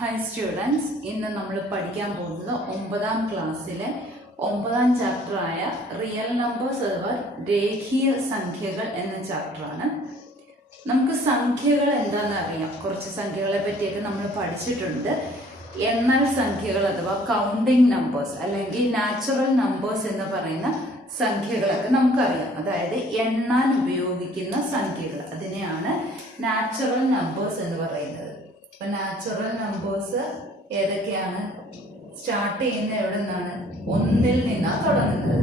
Hi students, ഇന്ന് നമ്മൾ പഠിക്കാൻ പോകുന്നത് 9ാം ക്ലാസ്സിലെ 9ാം ചാപ്റ്റർ ആയ റിയൽ നമ്പേഴ്സ് അഥവാ രേഖീയ സംഖ്യകൾ എന്ന ചാപ്റ്റർ ആണ്. നമുക്ക് സംഖ്യകൾ എന്താണെന്ന് അറിയാം. കുറച്ച് സംഖ്യകളെ പറ്റിയൊക്കെ നമ്മൾ പഠിച്ചിട്ടുണ്ട്. എണ്ണൽ സംഖ്യകൾ അഥവാ കൗണ്ടിങ് നമ്പേഴ്സ് അല്ലെങ്കിൽ നാച്ചുറൽ നമ്പേഴ്സ് എന്ന് പറയുന്ന സംഖ്യകളൊക്കെ നമുക്കറിയാം. അതായത് എണ്ണാൻ ഉപയോഗിക്കുന്ന സംഖ്യകൾ, അതിനെയാണ് നാച്ചുറൽ നമ്പേഴ്സ് എന്ന് പറയുന്നത്. ഇപ്പൊ നാച്ചുറൽ നമ്പേഴ്സ് ഏതൊക്കെയാണ്? സ്റ്റാർട്ട് ചെയ്യുന്ന എവിടെ നിന്നാണ്? 1 നിന്നാണ് തുടങ്ങുന്നത്.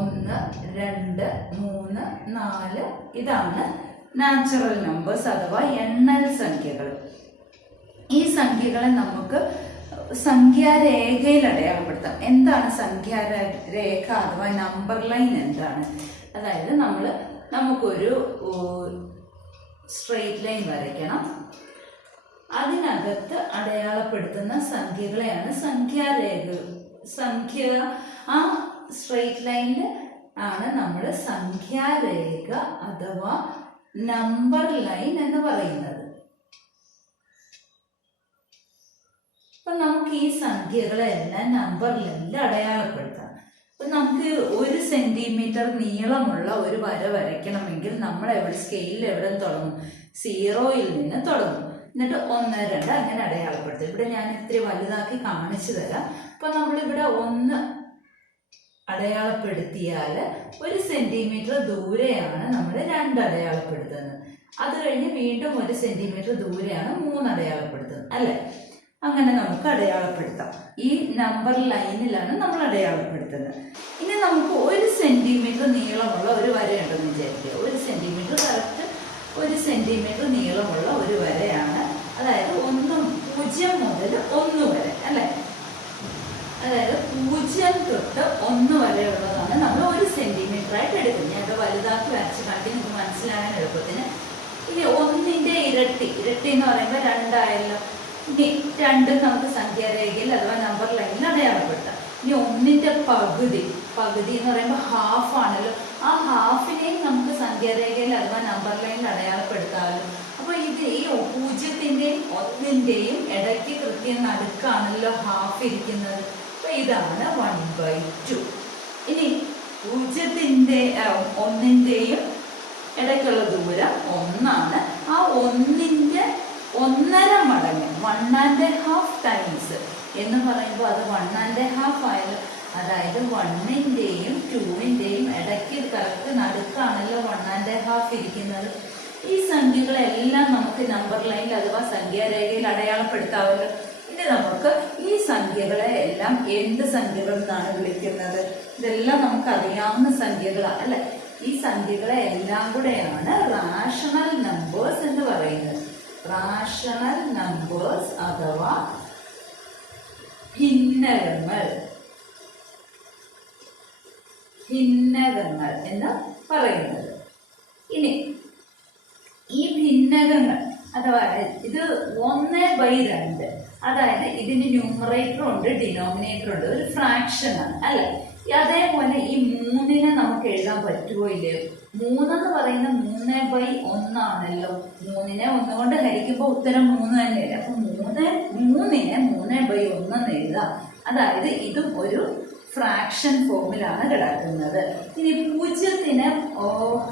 1, 2, 3, 4 ഇതാണ് നാച്ചുറൽ നമ്പേഴ്സ് അഥവാ എണ്ണൽ സംഖ്യകൾ. ഈ സംഖ്യകളെ നമുക്ക് സംഖ്യാരേഖയിൽ അടയാളപ്പെടുത്താം. എന്താണ് സംഖ്യാരേഖ അഥവാ നമ്പർ ലൈൻ എന്താണ്? അതായത് നമുക്കൊരു സ്ട്രെയിറ്റ് ലൈൻ വരയ്ക്കണം. അതിനകത്ത് അടയാളപ്പെടുത്തുന്ന സംഖ്യകളെയാണ് സംഖ്യാരേഖ. ആ സ്ട്രെയിറ്റ് ലൈനിൽ ആണ് നമ്മൾ സംഖ്യാരേഖ അഥവാ നമ്പർ ലൈൻ എന്ന് പറയുന്നത്. അപ്പൊ നമുക്ക് ഈ സംഖ്യകളെല്ലാം നമ്പർ ലൈനിൽ അടയാളപ്പെടുത്താം. നമുക്ക് 1 സെന്റിമീറ്റർ നീളമുള്ള ഒരു വര വരയ്ക്കണമെങ്കിൽ നമ്മൾ സ്കെയിലിൽ എവിടെ തുടങ്ങും? 0യിൽ നിന്ന് തുടങ്ങും. എന്നിട്ട് 1, 2 അങ്ങനെ അടയാളപ്പെടുത്തും. ഇവിടെ ഞാൻ ഇത്തിരി വലുതാക്കി കാണിച്ചു തരാം. അപ്പൊ നമ്മളിവിടെ 1 അടയാളപ്പെടുത്തിയാൽ 1 സെന്റിമീറ്റർ ദൂരെയാണ് നമ്മൾ 2 അടയാളപ്പെടുത്തുന്നത്. അത് കഴിഞ്ഞ് വീണ്ടും 1 സെന്റിമീറ്റർ ദൂരെയാണ് 3 അടയാളപ്പെടുത്തുന്നത്, അല്ലെ? അങ്ങനെ നമുക്ക് അടയാളപ്പെടുത്താം. ഈ നമ്പർ ലൈനിലാണ് നമ്മൾ അടയാളപ്പെടുത്തുന്നത്. ഇനി നമുക്ക് 1 സെന്റിമീറ്റർ നീളമുള്ള ഒരു വരയുണ്ടെന്ന് വിചാരിക്കുക. 1 സെന്റിമീറ്റർ കറക്റ്റ് 1 സെന്റിമീറ്റർ നീളമുള്ള ഒരു വരയാണ്. അതായത് 0 മുതൽ 1 വരെ, അല്ലെ? അതായത് 0 തൊട്ട് 1 വരെയുള്ളതാണ് നമ്മൾ 1 സെന്റിമീറ്റർ ആയിട്ട് എടുക്കുന്നത്. ഞാൻ വലുതാക്കി വരച്ച് കാട്ടി നമുക്ക് മനസ്സിലാകാൻ എളുപ്പത്തിന്. ഇനി 1ന്റെ ഇരട്ടി എന്ന് പറയുമ്പോൾ 2 ആയല്ലോ. ഇനി 2 നമുക്ക് സംഖ്യാരേഖയിൽ അഥവാ നമ്പർ ലൈനിൽ അടയാളപ്പെടുത്താം. ഇനി 1ന്റെ പകുതി എന്ന് പറയുമ്പോൾ ഹാഫ് ആണല്ലോ. ആ ഹാഫിനെയും നമുക്ക് സംഖ്യാരേഖയിൽ അഥവാ നമ്പർ ലൈനിൽ അടയാളപ്പെടുത്താമല്ലോ. അപ്പൊ ഇത് ഈ 0ന്റെയും 1ന്റെയും ഇടയ്ക്ക് കൃത്യം നടുക്കാണല്ലോ ഹാഫ് ഇരിക്കുന്നത്. അപ്പൊ ഇതാണ് 1/2. ഇനി 0ന്റെയും 1ന്റെയും ഇടയ്ക്കുള്ള ദൂരം 1 ആണ്. ആ 1ന്റെ 1.5 മടങ്ങ് 1.5 ടൈംസ് എന്ന് പറയുമ്പോൾ അത് 1.5 ആയാലും, അതായത് 1ന്റെയും 2ന്റെയും ഇടയ്ക്ക് കറക്റ്റ് നടുക്കാണല്ലോ 1.5 ഇരിക്കുന്നത്. ഈ സംഖ്യകളെല്ലാം നമുക്ക് നമ്പർ ലൈനിൽ അഥവാ സംഖ്യാരേഖയിൽ അടയാളപ്പെടുത്താമല്ലോ. ഇനി നമുക്ക് ഈ സംഖ്യകളെ എല്ലാം എന്ത് സംഖ്യകൾ എന്നാണ് വിളിക്കുന്നത്? ഇതെല്ലാം നമുക്ക് അറിയാവുന്ന സംഖ്യകളാണ്, അല്ലെ? ഈ സംഖ്യകളെ എല്ലാം കൂടെയാണ് റാഷണൽ നമ്പേഴ്സ് എന്ന് പറയുന്നത്. റാഷണൽ നമ്പേഴ്സ് അഥവാ ഭിന്നകങ്ങൾ എന്ന് പറയുന്നത്. ഇനി ഈ ഭിന്നകങ്ങൾ അഥവാ ഇത് 1/2, അതായത് ഇതിന് ന്യൂമറേറ്റർ ഉണ്ട്, ഡിനോമിനേറ്റർ ഉണ്ട്, ഒരു ഫ്രാക്ഷൻ ആണ്, അല്ലെ? അതേപോലെ ഈ 3നെ നമുക്ക് എഴുതാൻ പറ്റുമോ ഇല്ലയോ? 3 എന്ന് പറയുന്ന 3/1 ആണല്ലോ. 3നെ 1 കൊണ്ട് ഹരിക്കുമ്പോൾ ഉത്തരം 3 തന്നെയല്ലേ. അപ്പൊ 3നെ 3/1 എന്ന് എഴുതാം. അതായത് ഇതും ഒരു ഫ്രാക്ഷൻ ഫോമിലാണ് കിടക്കുന്നത്. ഇനി 0നെ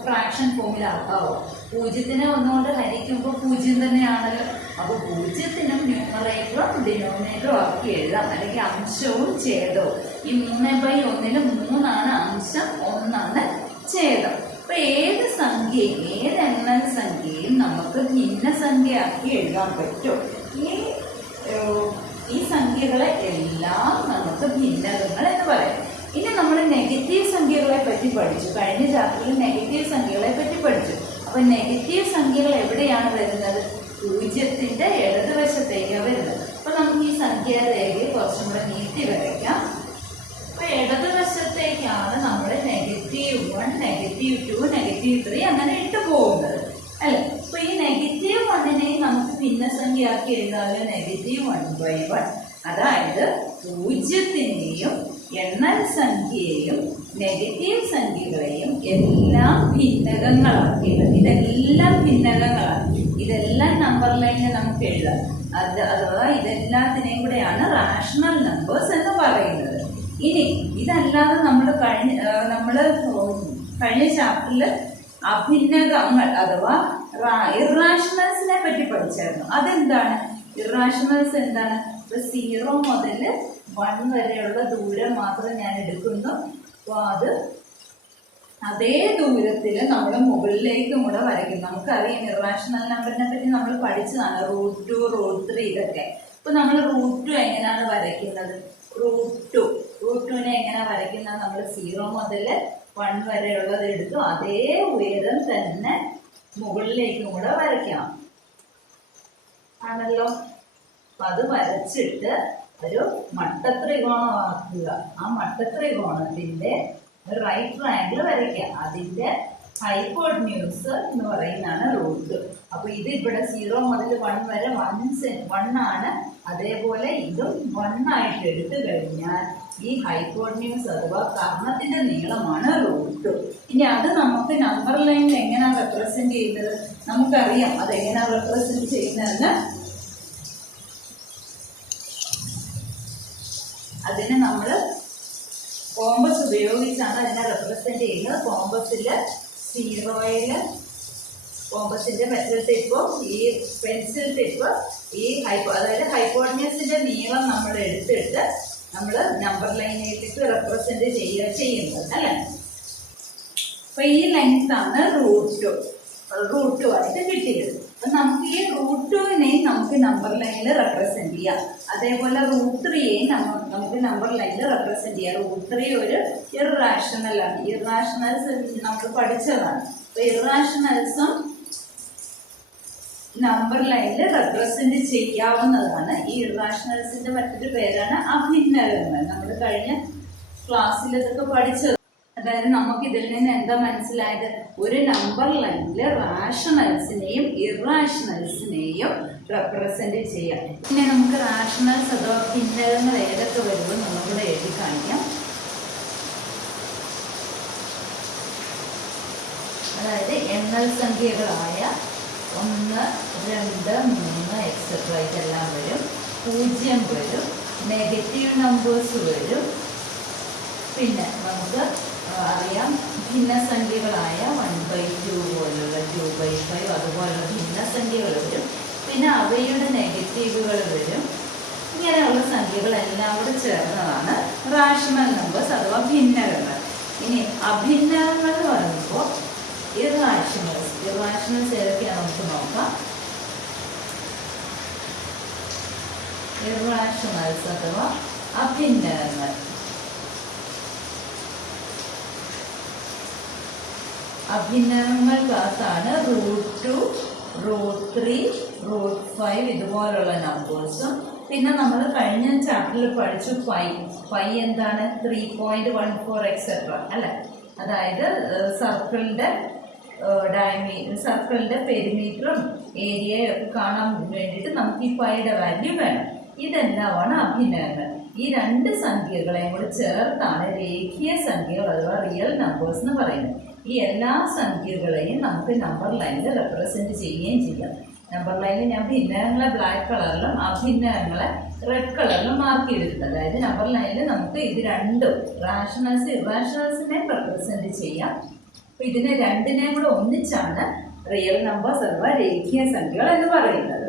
ഫ്രാക്ഷൻ ഫോമിലാക്കാവോ? 0നെ 1 കൊണ്ട് ഹരിക്കുമ്പോൾ 0 തന്നെയാണല്ലോ. അപ്പൊ 0നും ന്യൂമറേറ്ററും ഡിനോമിനേറ്ററും ആക്കി എഴുതാം, അല്ലെങ്കിൽ അംശവും ഛേദവും. ഈ 3/1 3 അംശം, 1 ഛേദം. അപ്പൊ ഏത് സംഖ്യയും ഏത് എണ്ണൽ സംഖ്യയും നമുക്ക് ഭിന്നസംഖ്യയാക്കി എഴുതാൻ പറ്റും. ഈ സംഖ്യകളെ എല്ലാം നമുക്ക് ഭിന്നകങ്ങൾ എന്ന് പറയാം. ഇനി നമ്മൾ നെഗറ്റീവ് സംഖ്യകളെ പറ്റി പഠിച്ചു. കഴിഞ്ഞ ചാപ്റ്ററിൽ നെഗറ്റീവ് സംഖ്യകളെ പറ്റി പഠിച്ചു. അപ്പൊ നെഗറ്റീവ് സംഖ്യകൾ എവിടെയാണ് വരുന്നത്? 0ന്റെ ഇടതുവശത്തേക്കാണ് വരുന്നത്. അപ്പൊ നമുക്ക് ഈ സംഖ്യാരേഖയെ കുറച്ചും കൂടെ നീട്ടി വരയ്ക്കാം. അപ്പൊ ഇടതുവശത്തേക്കാണ് നമ്മൾ -1, -2, -3 അങ്ങനെ ഇട്ട് പോകുന്നത്, അല്ലെ? അപ്പൊ ഈ -1നെ നമുക്ക് ഭിന്നസംഖ്യയാക്കി എഴുതാതെ -1/1, അതായത് 0ന്റെയും എണ്ണൽ സംഖ്യയെയും നെഗറ്റീവ് സംഖ്യകളെയും എല്ലാം ഭിന്നകങ്ങളാക്കിയത്. ഇതെല്ലാം ഭിന്നകങ്ങളാണ്. ഇതെല്ലാം നമ്പർ ലൈനിൽ നമുക്ക് എഴുതാം. അഥവാ ഇതെല്ലാത്തിനെയും കൂടെയാണ് റാഷണൽ നമ്പേഴ്സ് എന്ന് പറയുന്നത്. ഇനി ഇതല്ലാതെ നമ്മൾ കഴിഞ്ഞ ചാപ്റ്ററിൽ അഭിന്നകങ്ങൾ അഥവാ ഇറാഷണൽസിനെ പറ്റി പഠിച്ചായിരുന്നു. അതെന്താണ്? ഇറാഷണൽസ് എന്താണ്? 0 മുതൽ 1 വരെയുള്ള ദൂരം മാത്രം ഞാൻ എടുക്കുന്നു. അപ്പോൾ അതേ ദൂരത്തിൽ നമ്മൾ മുകളിലേക്കും കൂടെ വരയ്ക്കും. നമുക്കറിയാം ഇറാഷണൽ നമ്പറിനെ പറ്റി നമ്മൾ പഠിച്ചതാണ്, √2, √3 ഇതൊക്കെ. അപ്പൊ നമ്മൾ √2 എങ്ങനെയാണ് വരയ്ക്കുന്നത്? √2നെ എങ്ങനെ വരയ്ക്കുന്നത്? നമ്മൾ 0 മുതൽ 1 വരെയുള്ളത് എടുത്തു അതേ ഉയരം തന്നെ മുകളിലേക്കും കൂടെ വരയ്ക്കണം ആണല്ലോ. അപ്പൊ അത് വരച്ചിട്ട് ഒരു മട്ടത്രികോണമാക്കുക. ആ മട്ടത്രികോണത്തിന്റെ റൈറ്റ് ട്രയാങ്കിൾ വരയ്ക്കുക. അതിന്റെ ഹൈപ്പോട്ടന്യൂസ് എന്ന് പറയുന്നതാണ് √2. അപ്പൊ ഇത് ഇവിടെ 0 മുതൽ 1 വരെ 1 ആണ്. അതേപോലെ ഇതും 1 ആയിട്ട് എടുത്തു കഴിഞ്ഞാൽ ഈ ഹൈപ്പോട്ടന്യൂസ് അഥവാ കർണത്തിന്റെ നീളമാണ് √2. ഇനി അത് നമുക്ക് നമ്പർ ലൈനിൽ എങ്ങനെയാണ് റെപ്രസെന്റ് ചെയ്യുന്നത്? നമുക്കറിയാം അതെങ്ങനെയാണ് റെപ്രസെന്റ് ചെയ്യുന്നതെന്ന്. അതിന് നമ്മൾ കോമ്പസ് ഉപയോഗിച്ചാണ് അതിനെ റെപ്രസെന്റ് ചെയ്യുന്നത്. കോമ്പസിന്റെ മെറ്റൽ ടിപ്പ്, ഈ പെൻസിൽ ടിപ്പ്, അതായത് ഹൈപ്പോട്ടന്യൂസിന്റെ നീളം നമ്മൾ എടുത്തിട്ട് നമ്മൾ നമ്പർ ലൈനിലേക്ക് റെപ്രസെന്റ് ചെയ്യുന്നത് അല്ലെ. അപ്പൊ ഈ ലെങ്ത് ആണ് √2 ആയിട്ട് കിട്ടിയത്. അപ്പൊ നമുക്ക് ഈ √2നെയും നമുക്ക് നമ്പർ ലൈനിൽ റെപ്രസെന്റ് ചെയ്യാം. അതേപോലെ √3യെയും നമുക്ക് നമ്പർ ലൈനിൽ റെപ്രസെന്റ് ചെയ്യാം. √3 ഒരു ഇറാഷണൽ ആണ്. ഇറാഷണൽസ് നമ്മൾ പഠിച്ചതാണ്. അപ്പൊ ഇറാഷണൽസും നമ്പർ ലൈനിൽ റെപ്രസെന്റ് ചെയ്യാവുന്നതാണ്. ഈ ഇറാഷണൽസിന്റെ മറ്റൊരു പേരാണ് അഭിന്നകങ്ങൾ. നമ്മൾ കഴിഞ്ഞ ക്ലാസ്സിൽ ഇതൊക്കെ പഠിച്ചത്. അതായത് നമുക്ക് ഇതിൽ നിന്ന് എന്താ മനസ്സിലായത്? ഒരു നമ്പർ ലൈനിൽ റാഷണൽസിനെയും ഇറാഷണൽസിനെയും റെപ്രസെന്റ് ചെയ്യാം. പിന്നെ നമുക്ക് റാഷണൽസ് അഥവാ ഭിന്നകങ്ങൾ ഏതൊക്കെ വരുമ്പോൾ നമുക്കിവിടെ എഴുതി കാണിക്കാം. അതായത് എണ്ണൽ സംഖ്യകളായ 1, 2, 3 എക്സെട്ര ഇതെല്ലാം വരും. 0 വരും. നെഗറ്റീവ് നമ്പേഴ്സ് വരും. പിന്നെ നമുക്ക് അറിയാം ഭിന്നസംഖ്യകളായ 1/2 പോലുള്ള 2/5 അതുപോലുള്ള ഭിന്നസംഖ്യകൾ വരും. പിന്നെ അവയുടെ നെഗറ്റീവുകൾ വരും. ഇങ്ങനെയുള്ള സംഖ്യകളെല്ലാം കൂടെ ചേർന്നതാണ് റാഷണൽ നമ്പേഴ്സ് അഥവാ ഭിന്നകങ്ങൾ. ഇനി അഭിന്നകങ്ങൾ എന്ന് പറയുമ്പോൾ ഇറാഷണൽസ് ഏതൊക്കെയാണ് നമുക്ക് നോക്കാം. ഇറാഷണൽസ് അഥവാ അഭിന്നകങ്ങൾ. അഭിന്നകങ്ങൾക്കകത്താണ് √2, √3, √5 ഇതുപോലുള്ള നമ്പേഴ്സും. പിന്നെ നമ്മൾ കഴിഞ്ഞ ചാപ്റ്ററിൽ പഠിച്ചു പൈ എന്താണ്? 3.14 എക്സെട്ര അല്ലെ. അതായത് സർക്കിളിന്റെ പെരിമീറ്ററും ഏരിയയും ഒക്കെ കാണാൻ വേണ്ടിയിട്ട് നമുക്ക് ഈ പൈയുടെ വാല്യൂ വേണം. ഇതെല്ലാമാണ് അഭിന്നകങ്ങൾ. ഈ രണ്ട് സംഖ്യകളെയും കൂടെ ചേർത്താണ് രേഖീയ സംഖ്യകൾ അഥവാ റിയൽ നമ്പേഴ്സ് എന്ന് പറയുന്നത്. ഈ എല്ലാ സംഖ്യകളെയും നമുക്ക് നമ്പർ ലൈനിൽ റെപ്രസെന്റ് ചെയ്യുകയും ചെയ്യാം. നമ്പർ ലൈനിൽ ഞാൻ ഭിന്നകങ്ങളെ ബ്ലാക്ക് കളറിലും അഭിന്നകങ്ങളെ റെഡ് കളറിലും മാർക്ക് ചെയ്തിട്ടുണ്ട്. അതായത് നമ്പർ ലൈനിൽ നമുക്ക് ഇത് രണ്ടും റാഷണൽസ് ഇറാഷണൽസിനെ റെപ്രസെന്റ് ചെയ്യാം. അപ്പൊ ഇതിനെ രണ്ടിനെയും കൂടെ ഒന്നിച്ചാണ് റിയൽ നമ്പേഴ്സ് അഥവാ രേഖീയ സംഖ്യകൾ എന്ന് പറയുന്നത്.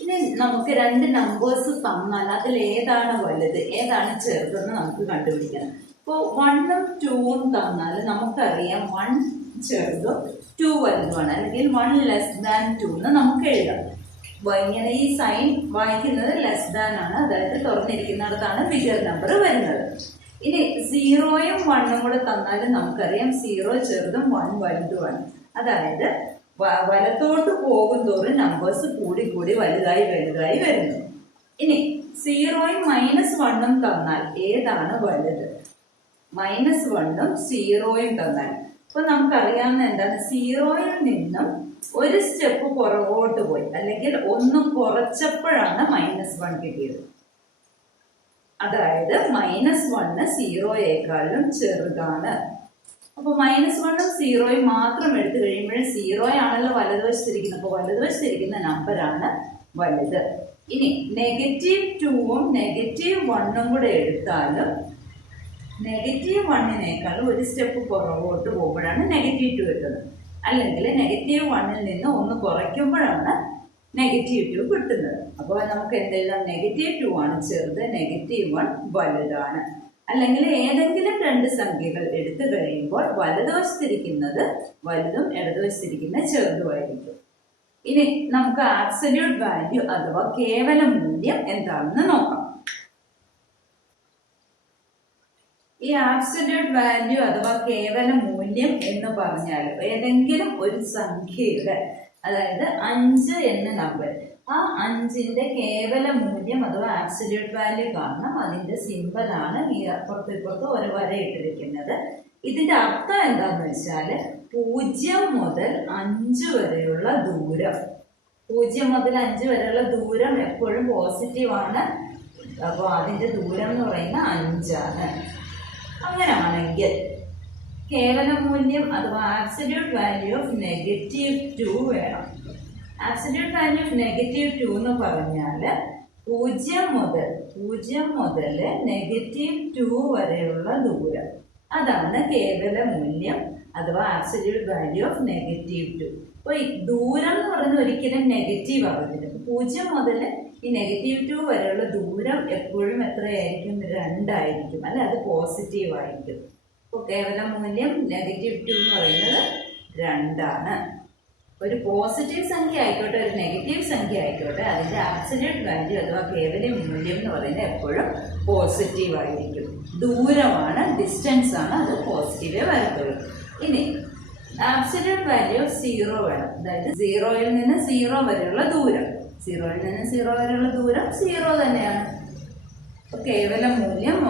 ഇനി നമുക്ക് രണ്ട് നമ്പേഴ്സ് തന്നാൽ അതിൽ ഏതാണ് വലുത് ഏതാണ് ചെറുതെന്ന് നമുക്ക് കണ്ടുപിടിക്കണം. ഇപ്പോൾ 1ഉം 2ഉം തന്നാൽ നമുക്കറിയാം 1 ചെറുതും 2 വലുതുമാണ്. അല്ലെങ്കിൽ 1 ലെസ് ദാൻ 2 എന്ന് നമുക്ക് എഴുതാം. ഇങ്ങനെ ഈ സൈൻ വായിക്കുന്നത് ലെസ് ദാൻ ആണ്. അതായത് തുറന്നിരിക്കുന്നിടത്താണ് ബിഗർ നമ്പർ വരുന്നത്. ഇനി 0ഉം 1ഉം കൂടെ തന്നാലും നമുക്കറിയാം 0 ചെറുതും 1 വലുതുമാണ്. അതായത് വലത്തോട്ട് പോകും തോറും നമ്പേഴ്സ് കൂടി കൂടി വലുതായി വരുന്നു. ഇനി 0ഉം -1ഉം തന്നാൽ ഏതാണ് വലുത്? -1ഉം 0ഉം തന്നാൽ അപ്പൊ നമുക്കറിയാവുന്ന എന്താണ്? 0യിൽ നിന്നും ഒരു സ്റ്റെപ്പ് പുറകോട്ട് പോയി അല്ലെങ്കിൽ ഒന്ന് കുറച്ചപ്പോഴാണ് -1 കിട്ടിയത്. അതായത് -1 സീറോയേക്കാളും ചെറുതാണ്. അപ്പൊ -1ഉം 0യും മാത്രം എടുത്തു കഴിയുമ്പോൾ 0 ആണല്ലോ വലതുവശത്തിരിക്കുന്നത്. അപ്പൊ വലതുവശത്തിരിക്കുന്ന നമ്പറാണ് വലുത്. ഇനി -2ഉം -1ഉം കൂടെ എടുത്താലും -1നേക്കാളും ഒരു സ്റ്റെപ്പ് പുറകോട്ട് പോകുമ്പോഴാണ് -2 എത്തുന്നത്. അല്ലെങ്കിൽ -1ൽ നിന്ന് ഒന്ന് കുറയ്ക്കുമ്പോഴാണ് -2 കിട്ടുന്നത്. അപ്പോൾ നമുക്ക് എന്തെഴുതാം? -2 ആണ് ചെറുത്, -1 വലുതാണ്. അല്ലെങ്കിൽ ഏതെങ്കിലും രണ്ട് സംഖ്യകൾ എടുത്തു കഴിയുമ്പോൾ വലതുവശത്തിരിക്കുന്നത് വലുതും ഇടതുവശത്തിരിക്കുന്നത് ചെറുതുമായിരിക്കും. ഇനി നമുക്ക് ആബ്സല്യൂട്ട് വാല്യൂ അഥവാ കേവല മൂല്യം എന്താണെന്ന് നോക്കാം. ഈ ആബ്സല്യൂട്ട് വാല്യൂ അഥവാ കേവല മൂല്യം എന്ന് പറഞ്ഞാൽ ഏതെങ്കിലും ഒരു സംഖ്യയുടെ, അതായത് 5 എന്ന നമ്പർ, ആ 5ന്റെ കേവല മൂല്യം അഥവാ ആബ്സല്യൂട്ട് വാല്യൂ കാണണം. അതിന്റെ സിമ്പലാണ് ഈ അപ്പുറത്തും ഇപ്പുറത്തും ഒരു വര ഇട്ടിരിക്കുന്നത്. ഇതിന്റെ അർത്ഥം എന്താന്ന് വെച്ചാൽ 0 മുതൽ 5 വരെയുള്ള ദൂരം, 0 മുതൽ 5 വരെയുള്ള ദൂരം എപ്പോഴും പോസിറ്റീവ് ആണ്. അപ്പോൾ അതിന്റെ ദൂരം എന്ന് പറയുന്നത് 5 ആണ്. അങ്ങനെയാണെങ്കിൽ കേവല മൂല്യം അഥവാ ആബ്സല്യൂട്ട് വാല്യൂ ഓഫ് -2 വേണം. ആബ്സല്യൂട്ട് വാല്യൂ ഓഫ് -2 എന്ന് പറഞ്ഞാൽ 0 മുതൽ -2 വരെയുള്ള ദൂരം, അതാണ് കേവല മൂല്യം അഥവാ ആബ്സല്യൂട്ട് വാല്യൂ ഓഫ് -2. അപ്പോൾ ഈ ദൂരം എന്ന് പറയുന്നത് ഒരിക്കലും നെഗറ്റീവ് ആവത്തില്ല. 0 മുതൽ ഈ -2 വരെയുള്ള ദൂരം എപ്പോഴും എത്രയായിരിക്കും? 2 ആയിരിക്കും, അല്ലെ? അത് പോസിറ്റീവ് ആയിരിക്കും. അപ്പോൾ കേവല മൂല്യം -2 എന്ന് പറയുന്നത് 2 ആണ്. ഒരു പോസിറ്റീവ് സംഖ്യ ആയിക്കോട്ടെ, ഒരു നെഗറ്റീവ് സംഖ്യ ആയിക്കോട്ടെ, അതിന്റെ ആബ്സല്യൂട്ട് വാല്യൂ അഥവാ കേവല മൂല്യം എന്ന് പറയുന്നത് എപ്പോഴും പോസിറ്റീവ് ആയിരിക്കും. ദൂരമാണ്, ഡിസ്റ്റൻസ് ആണ്, അത് പോസിറ്റീവേ വരത്തുള്ളൂ. ഇനി ആബ്സല്യൂട്ട് വാല്യൂ ഓഫ് 0 വേണം. അതായത് 0യിൽ നിന്ന് 0 വരെയുള്ള ദൂരം, 0യിൽ നിന്ന് 0 വരെയുള്ള ദൂരം 0 തന്നെയാണ്. അപ്പൊ കേവല മൂല്യം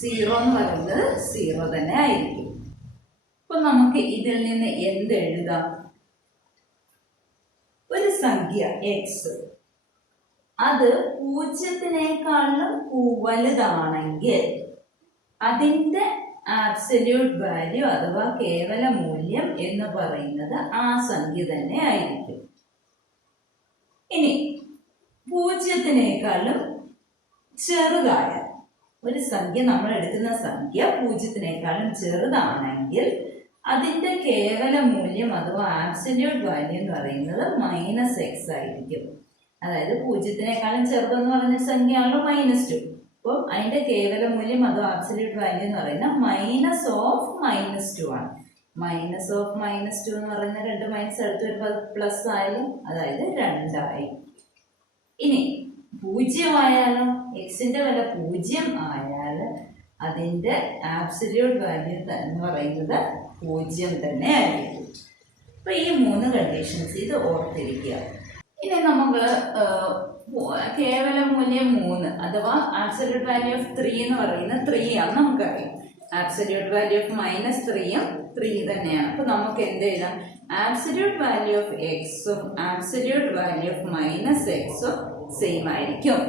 0 എന്ന് പറയുന്നത് 0 തന്നെ ആയിരിക്കും. അപ്പൊ നമുക്ക് ഇതിൽ നിന്ന് എന്ത് എഴുതാം? ഒരു സംഖ്യ x, അത് 0-നേക്കാളും വലുതാണെങ്കിൽ അതിന്റെ ആബ്സല്യൂട്ട് വാല്യൂ അഥവാ കേവല മൂല്യം എന്ന് പറയുന്നത് ആ സംഖ്യ തന്നെ ആയിരിക്കും. ഇനി 0-നേക്കാളും ചെറുതായ ഒരു സംഖ്യ, നമ്മൾ എടുക്കുന്ന സംഖ്യ 0-നേക്കാളും ചെറുതാണെങ്കിൽ അതിന്റെ കേവല മൂല്യം അഥവാ ആബ്സല്യൂട്ട് വാല്യൂ എന്ന് പറയുന്നത് -x ആയിരിക്കും. അതായത് 0-നേക്കാളും ചെറുതെന്ന് പറഞ്ഞ സംഖ്യയാണല്ലോ -2. അപ്പം അതിന്റെ കേവല മൂല്യം അഥവാ ആബ്സല്യൂട്ട് വാല്യൂ എന്ന് പറയുന്നത് -2 ആണ്. -2 എന്ന് പറയുന്ന 2 മൈനസ് അടുത്ത് വരുമ്പോൾ പ്ലസ് ആയാലും, അതായത് 2 ആയി. ഇനി 0 ആയാലോ, എക്സിന്റെ വില 0 ആയാൽ അതിന്റെ ആബ്സല്യൂട്ട് വാല്യൂ എന്ന് പറയുന്നത് 0 തന്നെ ആയിരിക്കും. അപ്പൊ ഈ 3 കണ്ടീഷൻസ് ഇത് ഓർത്തിരിക്കുക. ഇനി നമുക്ക് കേവല മൂല്യം 3 അഥവാ ആബ്സല്യൂട്ട് വാല്യൂ ഓഫ് 3 എന്ന് പറയുന്നത് 3 ആണ് നമുക്കറിയാം. ആബ്സല്യൂട്ട് വാല്യൂ ഓഫ് -3യും 3 തന്നെയാണ്. അപ്പൊ നമുക്ക് എന്ത് എഴുതാം? ആബ്സല്യൂട്ട് വാല്യൂ ഓഫ് എക്സും ആബ്സല്യൂട്ട് വാല്യൂ ഓഫ് -xഉം സെയിം ആയിരിക്കും.